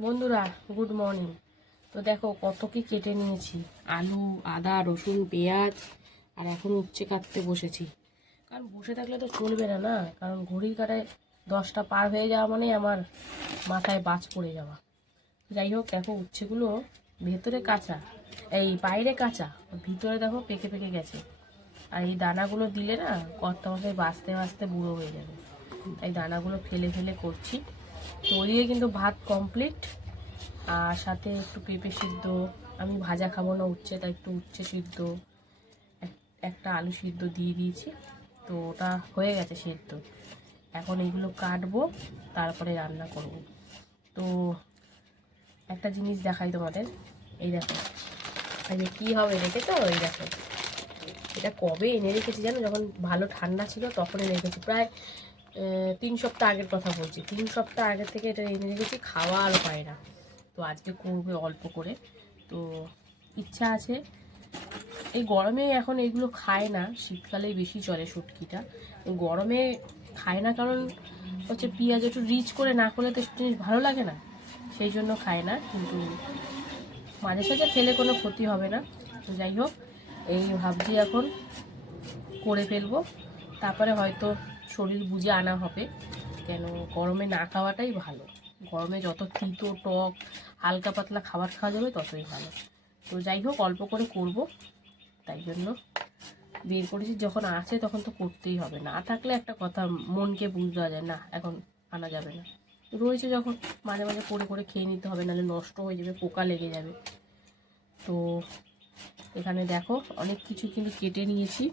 বন্ধুরা good morning তো দেখো, কত কি কেটে নিয়েছি। আলু, আদা, রসুন, পেঁয়াজ, আর এখন উচ্ছে কাটতে বসেছি। কারণ বসে থাকলে তো চলবে না না? কারণ ঘড়ির কাটায় দশটা পার হয়ে যাওয়া মানে আমার মাথায় বাজ পড়ে যাওয়া। যাই হোক, দেখো, উচ্ছেগুলো ভেতরে কাঁচা, এই বাইরে কাঁচা, ভিতরে দেখো পেকে পেকে গেছে। আর এই দানাগুলো দিলে না, কর্তা মাথায় বাঁচতে বাঁচতে বুড়ো হয়ে যাবে। তাই দানাগুলো ফেলে ফেলে করছি। তো ওদিকে কিন্তু ভাত কমপ্লিট আর সাথে একটু পেঁপে সিদ্ধ। আমি ভাজা খাব না উচ্ছে, তাই একটু উচ্ছে সিদ্ধ। এক- একটা আলু সিদ্ধ দিয়ে দিয়েছি। তো ওটা হয়ে গেছে সিদ্ধ। এখন এগুলো কাটবো, তারপরে রান্না করব। তো একটা জিনিস দেখাই তোমাদের। এই দেখো। যে কী হবে রেখে তো? এই দেখো। এটা কবে এনে রেখেছি জানো? যখন ভালো ঠান্ডা ছিল তখন এনে রেখেছি। প্রায় তিন সপ্তাহ আগের কথা বলছি। তিন সপ্তাহ আগে থেকে এটা এনে রেখেছি, খাওয়া আর পায় না। তো আজকে করবে অল্প করে। তো ইচ্ছা আছে। এই গরমে এখন এগুলো খায় না, শীতকালেই বেশি চলে শুটকিটা। গরমে খায় না কারণ হচ্ছে পেঁয়াজ একটু রিচ করে না করলে তো জিনিস ভালো লাগে না। সেই জন্য খায় না, কিন্তু মাঝে সাঝে খেলে কোনো ক্ষতি হবে না। তো যাই হোক, এই ভাবছি এখন করে ফেলব। তারপরে হয়তো শরীর বুঝে আনা হবে। কেন? গরমে না খাওয়াটাই ভালো। গরমে যত তিতো, টক, হালকা পাতলা খাবার খাওয়া যাবে ততই ভালো। তো যাই হোক, অল্প করে করব। তাই জন্য বের করেছি। যখন আছে তখন তো করতেই হবে। না থাকলে একটা কথা, মনকে বুঝতে যায়, না, এখন আনা যাবে না। রয়েছে যখন, মাঝে মাঝে করে করে খেয়ে নিতে হবে, নাহলে নষ্ট হয়ে যাবে, পোকা লেগে যাবে। তো এখানে দেখো, অনেক কিছু কিন্তু কেটে নিয়েছি।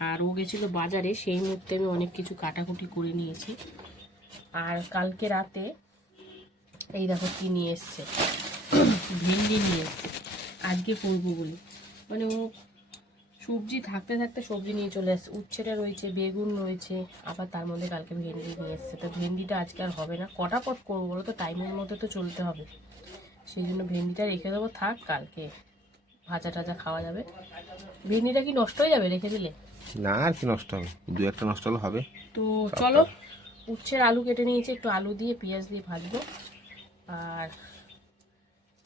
আর ও গেছিল বাজারে, সেই মুহূর্তে আমি অনেক কিছু কাটাকুটি করে নিয়েছি। আর কালকে রাতে এই দেখো কি নিয়ে এসছে। ভেন্ডি নিয়ে এসছে। আজকে করব বলে। মানে ও সবজি থাকতে থাকতে সবজি নিয়ে চলে আসছে। উচ্ছেটা রয়েছে, বেগুন রয়েছে, আবার তার মধ্যে কালকে ভেন্ডি নিয়ে এসছে। তো ভেন্ডিটা আজকে আর হবে না। কটা পট করব বলো তো? টাইমের মধ্যে তো চলতে হবে। সেই জন্য ভেন্ডিটা রেখে দেবো। থাক, কালকে ভাজা টাজা খাওয়া যাবে। ভেন্ডিটা কি নষ্ট হয়ে যাবে রেখে দিলে? না আর কি নষ্ট হবে? দু একটা নষ্ট হলে হবে। তো চলো উচ্ছের আলু কেটে নিয়েছি একটু আলু দিয়ে পেঁয়াজ দিয়ে ভাজবো। আর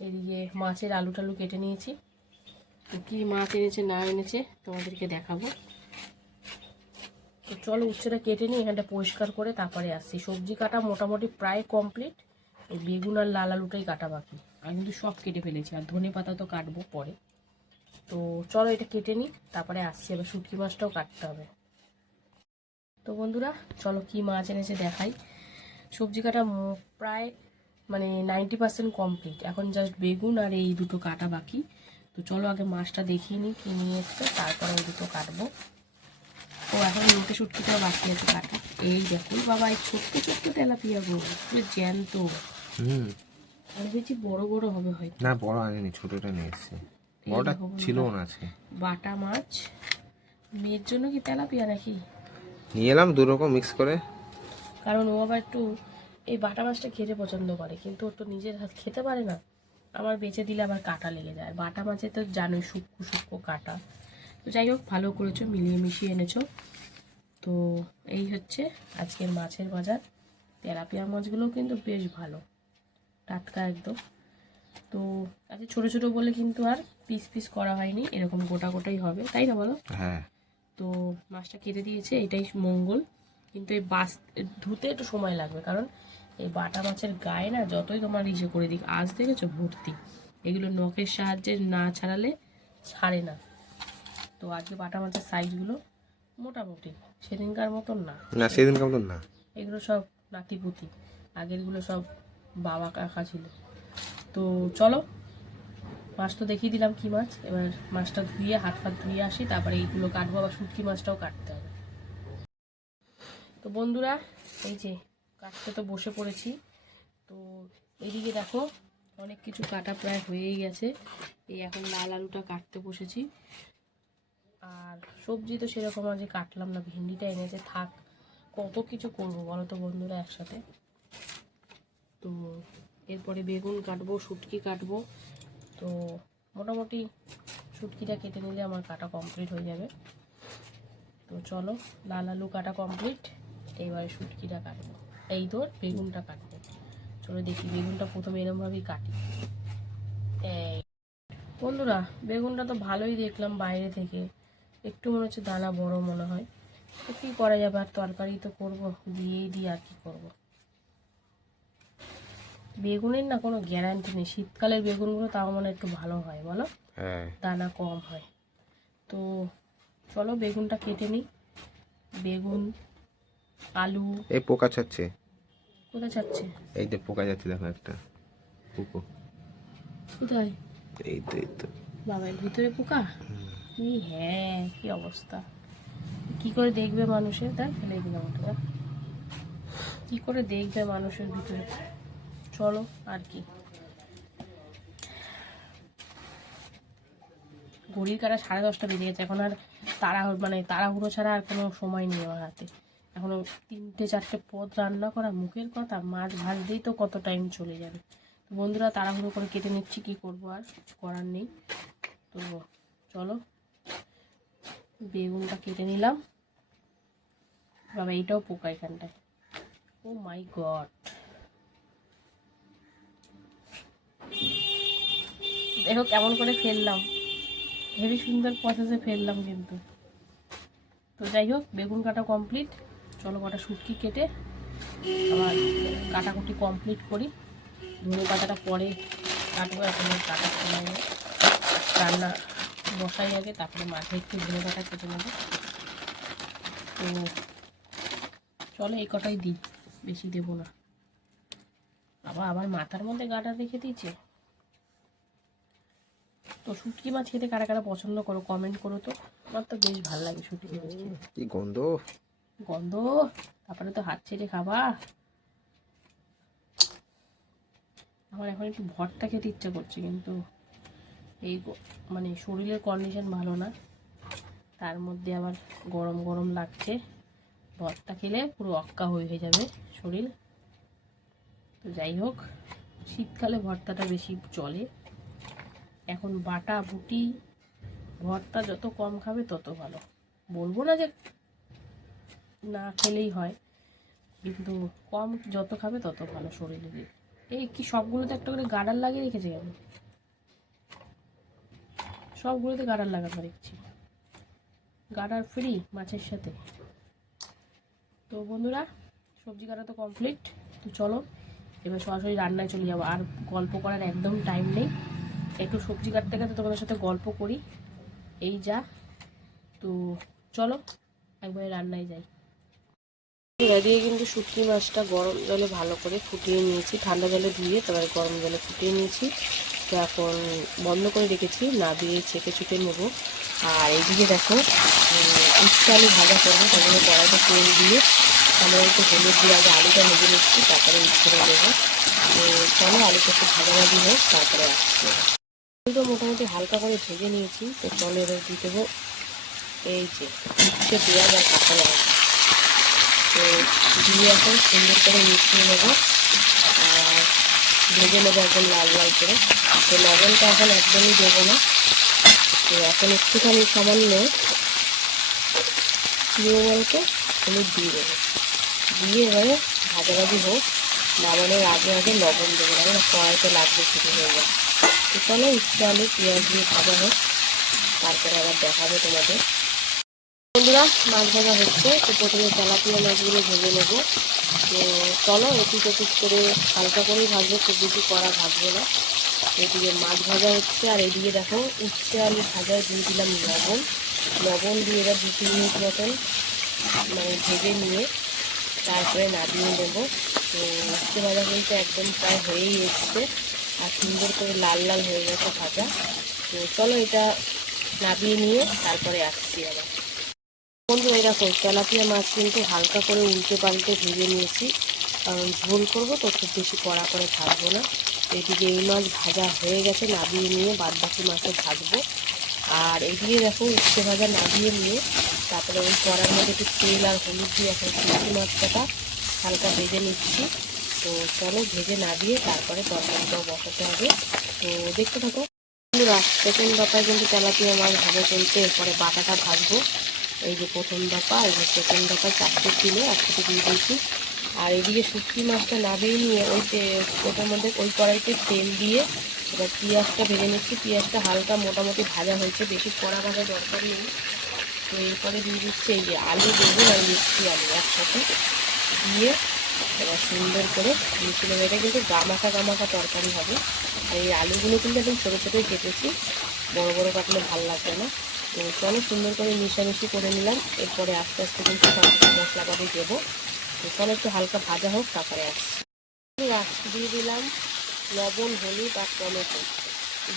এদিকে মাছের আলু টালু কেটে নিয়েছি। তো কী মাছ এনেছে না এনেছে তোমাদেরকে দেখাবো। তো চলো উচ্ছেটা কেটে নিই এখানটা পরিষ্কার করে তারপরে আসছি। সবজি কাটা মোটামুটি প্রায় কমপ্লিট। বেগুন আর লাল আলুটাই কাটা বাকি। আমি কিন্তু সব কেটে ফেলেছি আর ধনে পাতা তো কাটবো পরে। তো চলো এটা কেটে নিই তারপরে আসছি এবার শুটকি মাছটাও কাটতে হবে। তো বন্ধুরা চলো কি মাছ এনেছে দেখাই। সবজি কাটা প্রায় মানে নাইনটি পার্সেন্ট কমপ্লিট এখন জাস্ট বেগুন আর এই দুটো কাটা বাকি। তো চলো আগে মাছটা দেখিয়ে নিই কি নিয়ে এসছে তারপরে ওই দুটো কাটবো। ও এখন লোটে শুটকিটাও বাকি আছে কাটা। এই দেখুন বাবা এই ছোট্ট ছোট্ট তেলাপিয়া গো পুরো জ্যান্ত। হুম। আমি ভেবেছি বড় বড় হবে হয়তো। না বড় আনেনি ছোটটা নিয়ে এসছে। বড়টা ছিল না আছে বাটা মাছ। মেয়ের জন্য কি তেলাপিয়া নাকি? নিয়ে এলাম দু রকম মিক্স করে। কারণ ও আবার একটু এই বাটা মাছটা খেতে পছন্দ করে কিন্তু ও তো নিজের হাত খেতে পারে না। আমার বেঁচে দিলে আবার কাটা লেগে যায়। বাটা মাছে তো জানোই শুক্কো শুক্কো কাটা। তো যাই হোক ভালো করেছ মিলিয়ে মিশিয়ে এনেছো। তো এই হচ্ছে আজকের মাছের বাজার। তেলাপিয়া মাছগুলোও কিন্তু বেশ ভালো। টাটকা একদম। তো আজকে ছোটো ছোটো বলে কিন্তু আর পিস পিস করা হয়নি এরকম গোটা গোটাই হবে তাই না বলো? হ্যাঁ। তো মাছটা কেটে দিয়েছে এটাই মঙ্গল। কিন্তু এই বাস ধুতে একটু সময় লাগবে কারণ এই বাটা মাছের গায়ে না যতই তোমার ইসে করে দিক আজ দেখেছ ভর্তি। এগুলো নখের সাহায্যে না ছাড়ালে ছাড়ে না। তো আজকে বাটা মাছের সাইজগুলো মোটামুটি সেদিনকার মতন না। না সেদিনকার মতন না। এগুলো সব নাতিপুতি আগেরগুলো সব বাবা কাকা ছিল। তো চলো, মাছ তো দেখিয়ে দিলাম কি মাছ। এবার মাছটা ধুয়ে, হাত ফাত ধুয়ে আসি, তারপরে এইগুলো কাটবো, আবার শুটকি মাছটাও কাটতে হবে। তো বন্ধুরা, এই যে কাটতে তো বসে পড়েছি। তো এইদিকে দেখো, অনেক কিছু কাটা প্রায় হয়েই গেছে। এই এখন লাল আলুটা কাটতে বসেছি। আর সবজি তো সেরকম আগে কাটলাম না, ভেন্ডিটা এনেছে। থাক, কত কিছু করব বলো তো বন্ধুরা একসাথে। তো এরপরে বেগুন কাটবো, শুটকি কাটবো। তো মোটামুটি শুটকিটা কেটে নিলে আমার কাটা কমপ্লিট হয়ে যাবে। তো চলো, লাল আলু কাটা কমপ্লিট এইবারে শুটকিটা কাটবো। এই তোর বেগুনটা কাটবো। চলো দেখি, বেগুনটা প্রথমে এরমভাবেই কাটি। বন্ধুরা, বেগুনটা তো ভালোই দেখলাম বাইরে থেকে। একটু মনে হচ্ছে দানা বড় মনে হয়। তো কী করা যাবে? আর তরকারি তো করব, দিয়েই দিই, আর কি করব? বেগুনের না কোনো গ্যারান্টি নেই। শীতকালের বেগুনগুলো তাও মানে একটু ভালো হয় বলো? হ্যাঁ। দানা কম হয়। তো চলো বেগুনটা কেটে নিই। বেগুন আলু। এই পোকা ছাড়ছে। কোথায় চাচ্ছে এই যে পোকা যাচ্ছে দেখো একটা। পোকো। কোথায়? এই তো এই তো। বাবা এর ভিতরে পোকা? কি হ্যাঁ কি অবস্থা? কি করে দেখবে মানুষের? দেখ ফেলে দিলাম ওটা। কি করে দেখবে মানুষের ভিতরে? চলো, আর কি। ঘড়ির কাটা সাড়ে দশটা বেজে গেছে। এখন আর তাড়াহুড়ো মানে তাড়াহুড়ো ছাড়া আর কোনো সময় নেই আমার হাতে। এখনও তিনটে, চারটে পদ রান্না করা, মুখের কথা, মাছ ভাজতেই তো কত টাইম চলে যাবে। তো বন্ধুরা, তাড়াহুড়ো করে কেটে নিচ্ছি, কী করব আর? কিছু করার নেই। তো চলো, বেগুনটা কেটে নিলাম। বাবা, এইটাও পোকা এখানটায়। ও মাই গড দেখো কেমন করে ফেললাম। হেবি সুন্দর প্রসেসে ফেললাম কিন্তু। তো যাই হোক, বেগুন কাটা কমপ্লিট চলো কটা শুটকি কেটে আবার কাটাকুটি কমপ্লিট করি। ধনে পাতাটা পরে কাটবো, এখন কাটা রান্না বসাই আগে, তারপরে মাঝে একটু ধনে পাতা কেটে নেব। তো চলো এই কটাই দিই, বেশি দেবো না। আবার আবার মাথার মধ্যে গাটা রেখে দিয়েছে? তো শুটকি মাছ খেতে কারা কারা পছন্দ করো? কমেন্ট করো তো। আমার তো বেশ ভালো লাগে শুটকি মাছ খেতে। কি গন্ধ? গন্ধ? তারপরে তো হাত ছেড়ে খাবা। আমার এখন একটু ভর্তা খেতে ইচ্ছা করছে কিন্তু এই মানে শরীরের কন্ডিশন ভালো না। তার মধ্যে আবার গরম গরম লাগছে। ভর্তা খেলে পুরো অক্কা হয়ে হয়ে যাবে শরীর। তো যাই হোক শীতকালে ভর্তাটা বেশি চলে। এখন বাটা, বুটি, ভর্তা যত কম খাবে তত ভালো। বলব না যে না খেলেই হয়, কিন্তু কম যত খাবে তত ভালো শরীরে এই কি সবগুলোতে একটা করে গার্ডার লাগিয়ে রেখেছে কেন সবগুলোতে গার্ডার লাগানো দেখছি। গার্ডার ফ্রি মাছের সাথে। তো বন্ধুরা, সবজি কাটা তো কমপ্লিট তো চলো, এবার সরাসরি রান্নায় চলে যাব। আর গল্প করার একদম টাইম নেই। একটু সবজি কাটতে কাটতে তোমাদের সাথে গল্প করি। এই যা। তো চলো, একবারে রান্নায় যাই। দিয়ে কিন্তু শুটকি মাছটা গরম জলে ভালো করে ফুটিয়ে নিয়েছি। ঠান্ডা জলে ধুয়ে তারপরে গরম জলে ফুটিয়ে নিয়েছি। তো এখন বন্ধ করে রেখেছি, না দিয়ে ছেঁকে ছুটে নেব। আর এইদিকে দেখো উচ্ছে আলু ভাজা করব। তারপরে কড়াইতে তেল দিয়ে আমরা একটু হলুদ দিয়ে আগে আলুটা ভেজে নিচ্ছি, তারপরে উচ্ছেটা দেবো। তো চলো আলুটা একটু ভাজাভাজি হোক, তারপরে আসছি। আলুটা মোটামুটি হালকা করে ভেজে নিয়েছি, তো চলো এবার দিয়ে দেবো? এই যে উচ্ছে পেঁয়াজ আর কাঁচা লঙ্কা। তো দিয়ে এখন সুন্দর করে মিশিয়ে নেব, আর ভেজে নেব একদম লাল লাল করে। তো লবণটা এখন একদমই দেবো না। তো এখন একটুখানি সামান্য দেবো বলতো, হলুদ দিয়ে দেবো। দিয়ে এবারে ভাজাভাজি হোক, নামানোর আগে আগে লবণ দেবো না কড়াইতে লাগবে শুরু হয়ে যায় তো চলো উচ্ছে আলু পেঁয়াজ দিয়ে ভাজা তারপরে আবার দেখাবো তোমাদের। বন্ধুরা, মাছ ভাজা হচ্ছে, তো প্রথমে তেলাপিয়া মাছগুলো ভেজে নেব। তো চলো এপিট এপিট করে হালকা করেই ভাজবো, খুব বেশি কড়া ভাজবো না। এদিকে মাছ ভাজা হচ্ছে, আর এদিকে দেখো, উচ্ছে আলু ভাজায় দিয়ে দিলাম লবণ। লবণ দিয়ে এবার দু তিন মিনিট মতন মানে ভেজে নিয়ে তারপরে নামিয়ে নেব। তো উচ্ছে ভাজা কিন্তু একদম প্রায় হয়েই এসছে। আর সুন্দর করে লাল লাল হয়ে গেছে ভাজা। তো চলো এটা নামিয়ে নিয়ে তারপরে আসছি আবার। বন্ধু দেখো, তেলাপিয়া মাছ কিন্তু হালকা করে উল্টে পাল্টে ভেজে নিয়েছি। কারণ ঝোল করব তো খুব বেশি কড়া করে ভাজবো না। এদিকে এই মাছ ভাজা হয়ে গেছে নাবিয়ে নিয়ে বাদ বাকি মাছও ভাজবো। আর এদিকে দেখো, উচ্ছে ভাজা নাবিয়ে নিয়ে তারপরে ওই কড়ার মধ্যে একটু তেল আর হলুদ দিয়ে এখন শুকনো মাছটা হালকা ভেজে নিচ্ছি। তো চলো ভেজে নাবিয়ে তারপরে তরকারিটাও বসাতে হবে। তো দেখতে থাকো, বন্ধুরা সেকেন্ড দফায় কিন্তু তেলাপিয়া মাছ ভাজা চলছে, এরপরে বাটাটা ভাজবো। এই যে প্রথম দফা, এই যে সেকেন্ড দফা চারটে ছিল, একসাথে দিয়ে দিয়েছি। আর এদিকে শুটকি মাছটা নাবিয়ে নিয়ে ওই ওটার মধ্যে ওই কড়াইতে তেল দিয়ে এবার পেঁয়াজটা ভেজে নিচ্ছি। পেঁয়াজটা হালকা মোটামুটি ভাজা হয়েছে, বেশি কড়া ভাজা দরকার নেই। তো এরপরে দিয়ে দিচ্ছে এই যে আলু, বেগুন আর মিষ্টি আলু একসাথে। দিয়ে এবার সুন্দর করে মিশিয়ে এটা কিন্তু গামাখা গামাখা তরকারি হবে। আর এই আলুগুলো কিন্তু একদম ছোটো ছোটোই কেটেছি। বড় বড় কাটলে ভালো লাগবে না। চলো সুন্দর করে মিশামিশি করে নিলাম। এরপরে আস্তে আস্তে কিন্তু মশলাপাতি দেবো। চলো একটু হালকা ভাজা হোক, তারপরে আসছি। দিয়ে দিলাম লবণ, হলুদ আর টমেটো।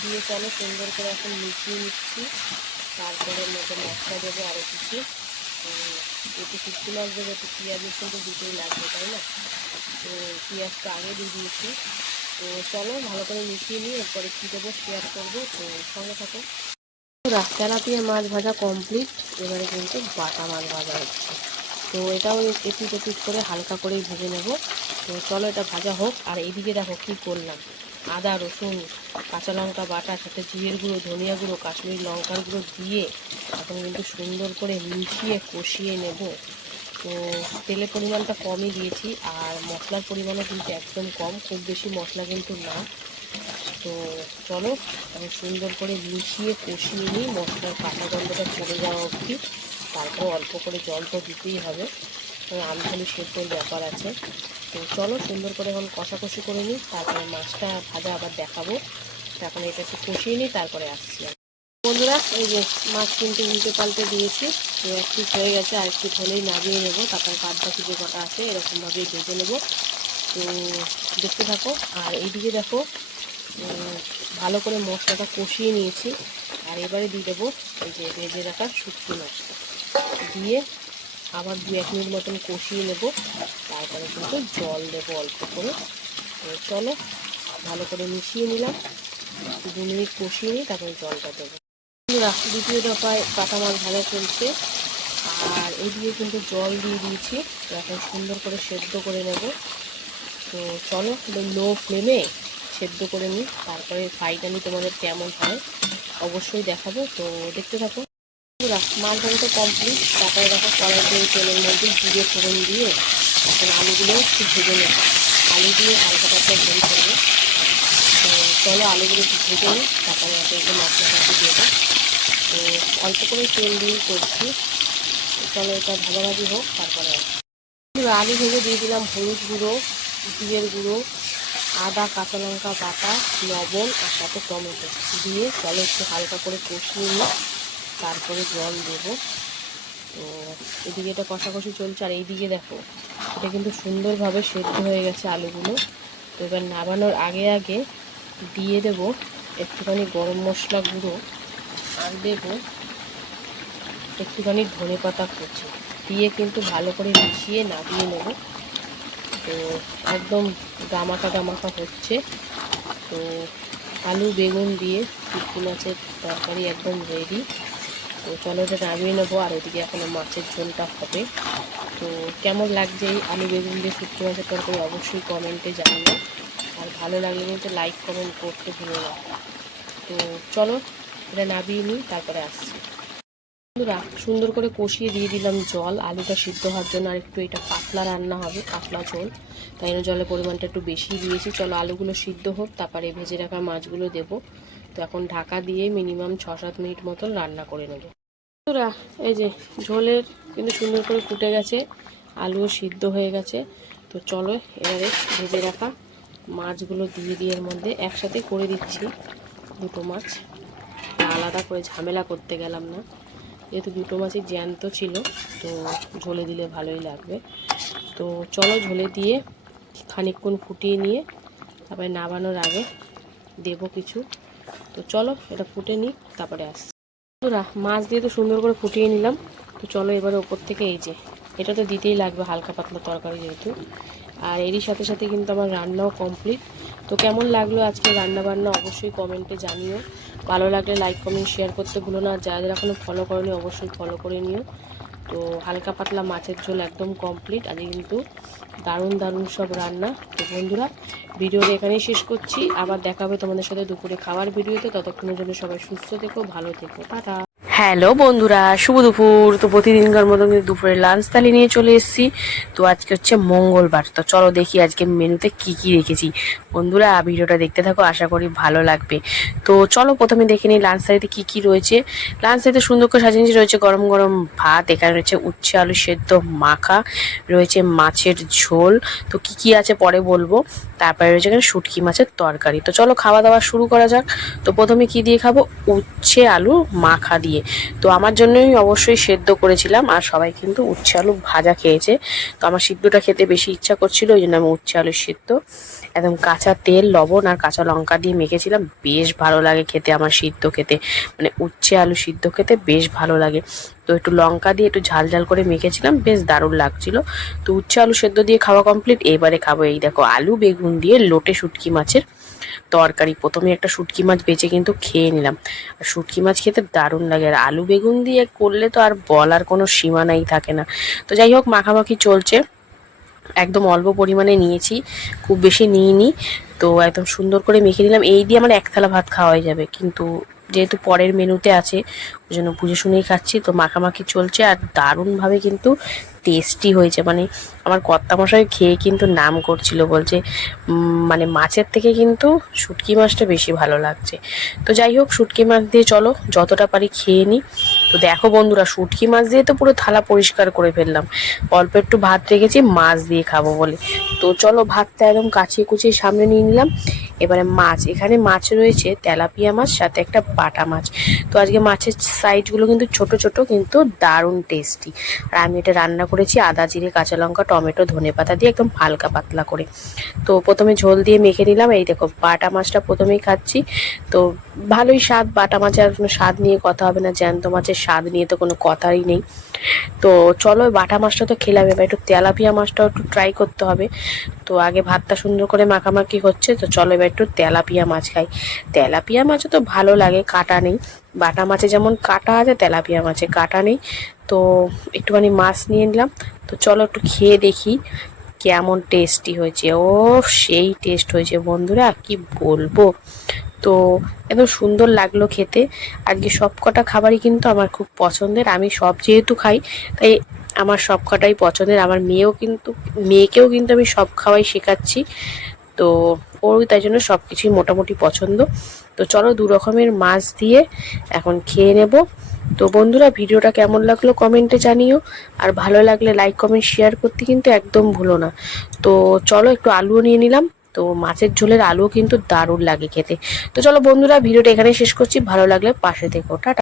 দিয়ে চলো সুন্দর করে এখন মিশিয়ে নিচ্ছি। তারপরে মধ্যে মশলা দেবো আরও কিছু। একটু শুক্তি মাছ দেবো, একটু পেঁয়াজ কিন্তু দুটোই লাগবে, তাই না? তো পেঁয়াজটা আগে দিয়ে দিয়েছি। তো চলো, ভালো করে মিশিয়ে নিই এরপরে কী দেবো শেয়ার করব। তো সঙ্গে থাকো। তেলাপিয়া মাছ ভাজা কমপ্লিট এবারে কিন্তু বাটা মাছ ভাজা হচ্ছে। তো এটাও এপিট এপিট করে হালকা করেই ভেজে নেব। তো চলো, এটা ভাজা হোক। আর এইদিকে দেখো কী করলাম। আদা, রসুন, কাঁচা লঙ্কা বাটা, সাথে জিরের গুঁড়ো, ধনিয়া গুঁড়ো, কাশ্মীরি লঙ্কার গুঁড়ো দিয়ে এখন কিন্তু সুন্দর করে মিশিয়ে কষিয়ে নেব। তো তেলের পরিমাণটা কমই দিয়েছি আর মশলার পরিমাণও কিন্তু একদম কম, খুব বেশি মশলা কিন্তু না। তো চলো, আমি সুন্দর করে মিশিয়ে কষিয়ে নিই, মশলার কাঁচা গন্ধটা চলে যাওয়া অবধি। তারপর অল্প করে জল তো দিতেই হবে। কারণ আলু খালি সেদ্ধর ব্যাপার আছে। তো চলো সুন্দর করে এখন কষাকষি করে নিই, তারপরে মাছটা ভাজা আবার দেখাবো। এখন এটা একটু কষিয়ে নিই, তারপরে আসছি। বন্ধুরা, এই যে মাছ কিন্তু উল্টে পাল্টে দিয়েছি, তো এক পিস হয়ে গেছে, আর একটু হলেই নামিয়ে নেব, তারপরে কাঠ বাকি যে কটা আছে, এরকমভাবেই ভেজে নেব। তো দেখতে থাকো, আর এইদিকে দেখো ভালো করে মশলাটা কষিয়ে নিয়েছি, আর এবারে দিয়ে দেবো এই যে ভেজে রাখা শুটকি মাছটা দিয়ে আবার দু এক মিনিট মতন কষিয়ে নেব। তারপরে কিন্তু জল দেবো অল্প করে। চলো, ভালো করে মিশিয়ে নিলাম। দু মিনিট কষিয়ে নিই তারপরে জলটা দেবো। দ্বিতীয় দফায় কাঁচা মাছ ভাজা চলছে। আর এদিকে কিন্তু জল দিয়ে দিয়েছি। এখন সুন্দর করে সেদ্ধ করে নেব। তো চলো লো ফ্লেমে সেদ্ধ করে নিই। তারপরে ফাইনালি তোমাদের কেমন হয় অবশ্যই দেখাবো। তো দেখতে থাকো। বন্ধুরা, ভাজা তো কমপ্লিট তারপরে দেখো কড়াইতে তেলের মধ্যে জিরে ফোড়ন দিয়ে এখন আলুগুলো একটু ভেজে নেব। আলু দিয়ে হালকা পাতলা ভেজে করব তো চলো আলুগুলো একটু ভেজে নিই তারপরে এত একটু পাতি দেবো। তো অল্প করে তেল দিয়ে করছি। চলো এটা ভাজাভাজি হোক তারপরে আলু ভেজে দিয়ে দিলাম হলুদ গুঁড়ো জিরের গুঁড়ো আদা কাঁচা লঙ্কা বাটা লবণ আর সাথে টমেটো। দিয়ে চলো একটু হালকা করে কষিয়ে নিই। তারপরে জল দেবো। তো এদিকে এটা কষাকষি চলছে, আর এইদিকে দেখো, এটা কিন্তু সুন্দরভাবে সেদ্ধ হয়ে গেছে আলুগুলো। তো এবার নামানোর আগে আগে দিয়ে দেব একটুখানি গরম মশলা গুঁড়ো, আর দেবো একটুখানি ধনে পাতা কুচি। দিয়ে কিন্তু ভালো করে মিশিয়ে নামিয়ে নেব। তো একদম গামাকা গামাকা হচ্ছে। তো আলু, বেগুন দিয়ে শুটকি মাছের তরকারি একদম রেডি তো চলো এটা নামিয়ে নেব, আর ওদিকে এখনও মাছের ঝোলটা হবে। তো কেমন লাগছে এই আলু বেগুন দিয়ে শুটকি মাছের তরকারি অবশ্যই কমেন্টে জানিও। আর ভালো লাগলে কিন্তু লাইক কমেন্ট করতে ভুলো না। তো চলো এটা নামিয়ে নিই, তারপরে আসছি। বন্ধুরা, সুন্দর করে কষিয়ে দিয়ে দিলাম জল। আলুটা সিদ্ধ হওয়ার জন্য আর একটু এটা পাতলা রান্না হবে, পাতলা ঝোল। তাই জন্য জলের পরিমাণটা একটু বেশি দিয়েছি। চলো আলুগুলো সিদ্ধ হোক, তারপরে ভেজে রাখা মাছগুলো দেবো। তো এখন ঢাকা দিয়ে মিনিমাম ছ সাত মিনিট মতন রান্না করে নেব। বন্ধুরা, এই যে ঝোলের কিন্তু সুন্দর করে ফুটে গেছে, আলুও সিদ্ধ হয়ে গেছে। তো চলো এবারে ভেজে রাখা মাছগুলো দিয়ে দিয়ে এর মধ্যে একসাথে করে দিচ্ছি দুটো মাছ। আলাদা করে ঝামেলা করতে গেলাম না, যেহেতু দুটো মাছই জ্যান্ত ছিল, তো ঝোলে দিলে ভালোই লাগবে। তো চলো ঝোলে দিয়ে খানিকক্ষণ ফুটিয়ে নিয়ে তারপরে নামানোর আগে দেব কিছু। তো চলো এটা ফুটে নিই তারপরে আসছি। বন্ধুরা, মাছ দিয়ে তো সুন্দর করে ফুটিয়ে নিলাম। তো চলো এবারে ওপর থেকে এই যে, এটা তো দিতেই লাগবে হালকা পাতলা তরকারি যেহেতু। আর এরই সাথে সাথে কিন্তু আমার রান্নাও কমপ্লিট তো কেমন লাগল আজকে রান্না বান্না অবশ্যই কমেন্টে জানিও। ভালো লাগলে লাইক কমেন্ট শেয়ার করতে ভুলো না। যারা যারা এখনও ফলো করনি, অবশ্যই ফলো করে নিও। তো হালকা পাতলা মাছের ঝোল একদম কমপ্লিট আজকে কিন্তু দারুণ দারুণ সব রান্না। তো বন্ধুরা, ভিডিওটা এখানেই শেষ করছি। আবার দেখাবে তোমাদের সাথে দুপুরে খাওয়ার ভিডিওতে। ততক্ষণের জন্য সবাই সুস্থ থেকো, ভালো থেকো। টাটা। হ্যালো বন্ধুরা, শুভ দুপুর। তো প্রতিদিনকার মতন কিন্তু দুপুরে লাঞ্চ থালি নিয়ে চলে এসেছি। তো আজকে হচ্ছে মঙ্গলবার। তো চলো দেখি আজকে মেনুতে কি কি রেখেছি। বন্ধুরা, ভিডিওটা দেখতে থাকো, আশা করি ভালো লাগবে। তো চলো প্রথমে দেখে নিই লাঞ্চ থালিতে কী কী রয়েছে। লাঞ্চ থালিতে সুন্দর করে সাজিয়েছি রয়েছে গরম গরম ভাত, এখানে রয়েছে উচ্ছে আলু সেদ্ধ মাখা, রয়েছে মাছের ঝোল। তো কি কি আছে পরে বলব। তারপরে রয়েছে এখানে শুটকি মাছের তরকারি। তো চলো খাওয়া দাওয়া শুরু করা যাক। তো প্রথমে কি দিয়ে খাব? উচ্ছে আলু মাখা দিয়ে। তো আমার জন্যই অবশ্যই সেদ্ধ করেছিলাম, আর সবাই কিন্তু উচ্ছে আলু ভাজা খেয়েছে। তো আমার সিদ্ধটা খেতে বেশি ইচ্ছা করছিল, ওই জন্য আমি উচ্ছে আলু সিদ্ধ, একদম কাঁচা তেল, লবণ আর কাঁচা লঙ্কা দিয়ে মেখেছিলাম। বেশ ভালো লাগে খেতে আমার সিদ্ধ খেতে মানে উচ্ছে আলু সিদ্ধ খেতে বেশ ভালো লাগে। তো একটু লঙ্কা দিয়ে একটু ঝাল ঝাল করে মেখেছিলাম, বেশ দারুণ লাগছিল। তো উচ্ছে আলু সেদ্ধ দিয়ে খাওয়া কমপ্লিট এবারে খাব এই দেখো, আলু, বেগুন দিয়ে লোটে শুটকি মাছের তরকারি। প্রথমে একটা শুটকি মাছ বেচে কিন্তু খেয়ে নিলাম। আর শুটকি মাছ খেতে দারুণ লাগে। আর আলু বেগুন দিয়ে করলে তো আর বলার কোনো সীমানাই থাকে না। তো যাই হোক, মাখামাখি চলছে। একদম অল্প পরিমাণে নিয়েছি। খুব বেশি নিইনি। তো একদম সুন্দর করে মেখে নিলাম। এই দিয়ে আমার এক থালা ভাত খাওয়াই যাবে। কিন্তু যেহেতু পরের মেনুতে আছে, ওই জন্য বুঝে শুনেই খাচ্ছি, তো মাখামাখি চলছে আর দারুণভাবে কিন্তু টেস্টি হয়েছে। মানে আমার কর্তামশাই খেয়ে কিন্তু নাম করছিল, বলছে মানে মাছের থেকে কিন্তু শুটকি মাছটা বেশি ভালো লাগছে। তো যাই হোক, শুটকি মাছ দিয়ে চলো, যতটা পারি খেয়ে নিই তো দেখো বন্ধুরা, শুটকি মাছ দিয়ে তো পুরো থালা পরিষ্কার করে ফেললাম। অল্প একটু ভাত রেখেছি, মাছ দিয়ে খাব বলে। তো চলো ভাতটা একদম কাচিয়ে কুচিয়ে সামনে নিয়ে নিলাম। এবারে মাছ, এখানে মাছ রয়েছে তেলাপিয়া মাছ, সাথে একটা বাটা মাছ। তো আজকে মাছের সাইজগুলো কিন্তু ছোট ছোট, কিন্তু দারুণ টেস্টি। আর আমি এটা রান্না করেছি আদা, জিরে, কাঁচা লঙ্কা, টমেটো, ধনে পাতা দিয়ে একদম হালকা পাতলা করে। তো প্রথমে ঝোল দিয়ে মেখে নিলাম। এই দেখো, বাটা মাছটা প্রথমেই খাচ্ছি। তো ভালোই স্বাদ, বাটা মাছের কোনো স্বাদ নিয়ে কথা হবে না, জ্যান্ত মাছের স্বাদ নিয়ে তো কোনো কথাই নেই। তো চলো বাটা মাছটা তো খেলাম, এবার একটু তেলাপিয়া মাছটাও একটু ট্রাই করতে হবে। তো আগে ভাতটা সুন্দর করে মাখামাখি হচ্ছে, তো চলো এবার একটু তেলাপিয়া মাছ খাই। তেলাপিয়া মাছও তো ভালো লাগে, কাটা নেই। বাটা মাছে যেমন কাটা আছে, তেলাপিয়া মাছে কাটা নেই। তো একটুখানি মাছ নিয়ে নিলাম। তো চলো একটু খেয়ে দেখি কেমন টেস্টি হয়েছে। ও সেই টেস্ট হয়েছে। বন্ধুরা, কি বলব? তো এত সুন্দর লাগল খেতে। আজকে সব কটা খাবারই কিন্তু আমার খুব পছন্দের। আমি সব যেহেতু খাই, তাই আমার সব কটাই পছন্দের। আমার মেয়েও কিন্তু, মেয়েকেও কিন্তু আমি সব খাওয়াই শেখাচ্ছি। তো ওর তাই জন্য সব কিছুই মোটামুটি পছন্দ। তো চলো দু রকমের মাছ দিয়ে এখন খেয়ে নেব। তো বন্ধুরা, ভিডিওটা কেমন লাগল কমেন্টে জানিও। আর ভালো লাগলে লাইক, কমেন্ট, শেয়ার করতে কিন্তু একদম ভুলো না। তো চলো একটু আলুও নিয়ে নিলাম। তো মাছের ঝোলের আলুও কিন্তু দারুণ লাগে খেতে। তো চলো বন্ধুরা, ভিডিওটা এখানে শেষ করছি। ভালো লাগলে পাশে দেখো টাটা।